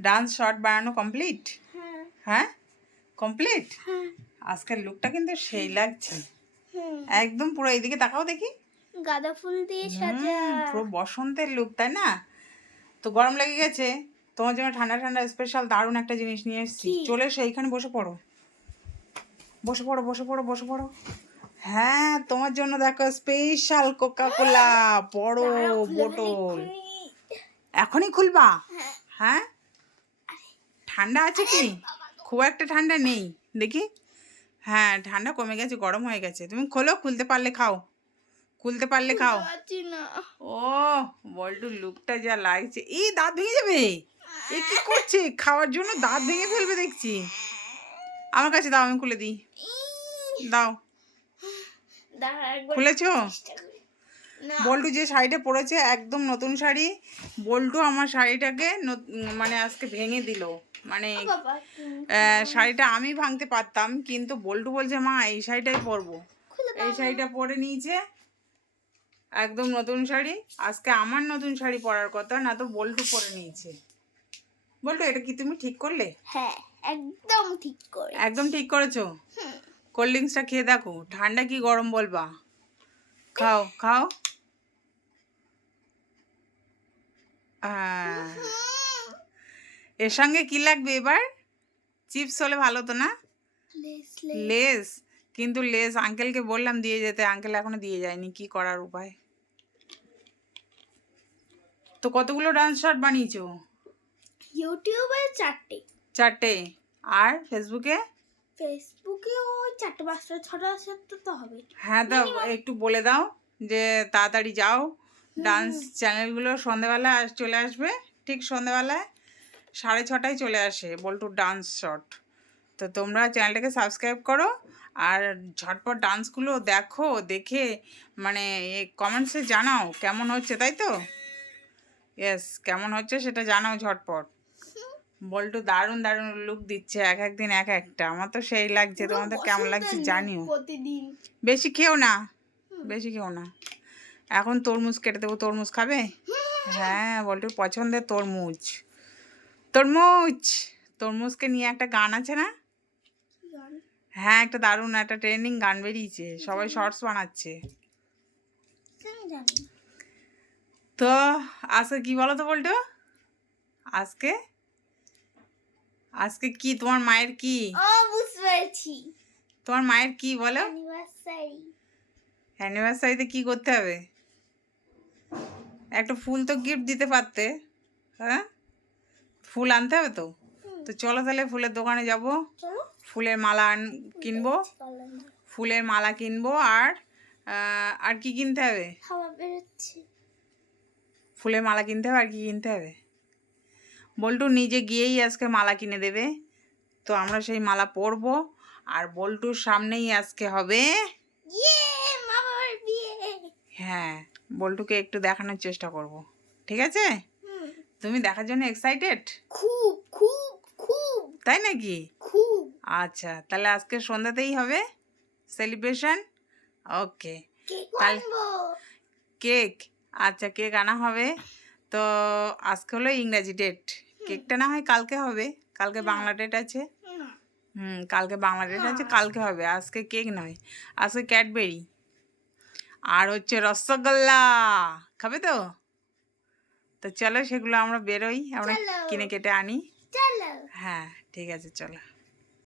Dance short বানানো complete হ্যাঁ। হ্যাঁ? কমপ্লিট হ্যাঁ। আজকের লুকটা কিন্তু সেই লাগছে। একদম পুরো এইদিকে তাকাও দেখি। গাঁদা ফুল দিয়ে সাজা। পুরো বসন্তের লুক তাই না? তো গরম লেগে গেছে। তোমার জন্য ঠান্ডা ঠান্ডা স্পেশাল দারুণ একটা জিনিস নিয়ে এসেছি। চলে এসো এইখানে বসে পড়ো। বসে পড়ো বসে পড়ো বসে পড়ো। হ্যাঁ তোমার জন্য দেখো স্পেশাল কোকা কোলা বড় বোতল এখনই খুলবা? হ্যাঁ। ঠান্ডা আছে কি? খুব একটা ঠান্ডা নেই। দেখি। হ্যাঁ ঠান্ডা কমে গেছে গরম হয়ে গেছে। তুমি খোলো খুলতে পারলে খাও। খুলতে পারলে খাও। ও বল্টু লুকটা যা লাগছে। এই দাঁত ভেঙে যাবে? এ কি করছে? খাওয়ার জন্য দাঁত ভেঙে ফেলবে দেখছি। আমার কাছে দাও আমি খুলে দিই। দাও। খুলেছো? বল্টু যে শাড়িটা পরেছে একদম নতুন শাড়ি বল্টু আমার শাড়িটাকে মানে আজকে ভেঙে দিল। মানে শাড়িটা আমি ভাঙতে পারতাম কিন্তু বল্টু বলছে মা এই শাড়িটাই পরবো। এই শাড়িটা পরে নিয়েছে একদম নতুন শাড়ি। আজকে আমার নতুন শাড়ি পরার কথা না তো বল্টু পরে নিয়েছে। বল্টু এটা কি তুমি ঠিক করলে? হ্যাঁ একদম ঠিক করে একদম ঠিক করেছ? কোল্ড ড্রিঙ্কসটা খেয়ে দেখো ঠান্ডা কি গরম বলবা? খাও খাও। এর সঙ্গে কি লাগবে এবার? চিপস হলে ভালো তো না? লেস কিন্তু লেস আঙ্কেলকে বললাম দিয়ে যেতে আঙ্কেল এখনও দিয়ে যায়নি কি করার উপায়? তো কতগুলো ডান্স শট বানিয়েছো? ইউটিউবে চারটে। চারটে। আর ফেসবুকে ফেসবুকে ওই চারটে পাঁচটা ছটা সাতটা তো হবে। হ্যাঁ দাও একটু বলে দাও যে তাড়াতাড়ি যাও। ডান্স চ্যানেলগুলো সন্ধেবেলা চলে আসবে। ঠিক সন্ধেবেলায় সাড়ে ছটায় চলে আসে বল্টু ডান্স শট তো তোমরা চ্যানেলটাকে সাবস্ক্রাইব করো আর ঝটপট ডান্সগুলো দেখো দেখে মানে কমেন্টসে জানাও কেমন হচ্ছে তাই তো? ইয়েস কেমন হচ্ছে সেটা জানাও ঝটপট। বল্টু দারুণ দারুণ লুক দিচ্ছে এক একদিন এক একটা। আমার তো সেই লাগছে তোমাদের কেমন লাগছে জানিও। বেশি খেও না বেশি খেও না। এখন তরমুজ কেটে দেবো তরমুজ খাবে? হ্যাঁ। বল্টুর পছন্দের তরমুজ। তরমুজ! তরমুজকে নিয়ে একটা গান আছে না? হ্যাঁ একটা দারুণ একটা ট্রেনিং গান বেরিয়েছে। সবাই শর্টস বানাচ্ছে। তো আজকে কি বলো তো বলতো আজকে আজকে কি? তোমার মায়ের কি? ও বুঝতে পেরেছি। তোমার মায়ের কি বলো? অ্যানিভার্সারি অ্যানিভার্সারিতে কি করতে হবে? একটা ফুল তো গিফট দিতে পারতে হ্যাঁ? ফুল আনতে হবে তো? তো চলো তাহলে ফুলের দোকানে যাব। ফুলের মালা আন- কিনবো। ফুলের মালা কিনবো আর আর কি কিনতে হবে? ফুলের মালা কিনতে হবে আর কি কিনতে হবে? বল্টু নিজে গিয়েই আজকে মালা কিনে দেবে। তো আমরা সেই মালা পরব। আর বল্টুর সামনেই আজকে হবে হ্যাঁ বল্টুকে একটু দেখানোর চেষ্টা করব। ঠিক আছে? তুমি দেখার জন্য এক্সাইটেড খুব খুব খুব। তাই নাকি? খুব। আচ্ছা তাহলে আজকে সন্ধ্যাতেই হবে সেলিব্রেশন ওকে তাহলে- কেক আচ্ছা কেক আনা হবে। তো আজকে হলো ইংরাজি ডেট কেকটা না হয় কালকে হবে। কালকে বাংলা ডেট আছে। হুম কালকে বাংলা ডেট আছে কালকে হবে। আজকে কেক নয়। আজকে ক্যাডবেরি আর হচ্ছে রসগোল্লা। খাবে তো? তো চলো সেগুলো আমরা বেরোই। আমরা কিনে কেটে আনি। হ্যাঁ ঠিক আছে চলো।